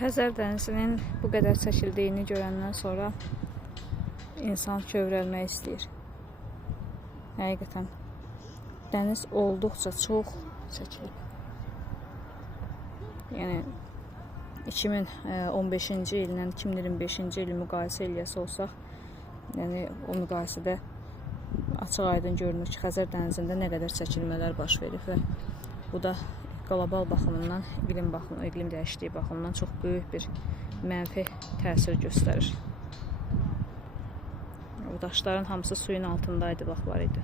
Xəzər dənizinin bu qədər çəkildiyini görəndən sonra insan kövrəlmək istəyir. Həqiqətən dəniz olduqca çox çəkilib. Yəni 2015-ci illə 2025-ci ili müqayisə eləyəsi olsaq, yəni o müqayisədə açıq-aydın görünür ki, Xəzər dənizində nə qədər çəkilmələr baş verib və bu da qlobal baxımından, iqlim dəyişikliyi baxımından çox böyük bir mənfi təsir göstərir. O daşların hamısı suyun altındaydı, vaxt var idi.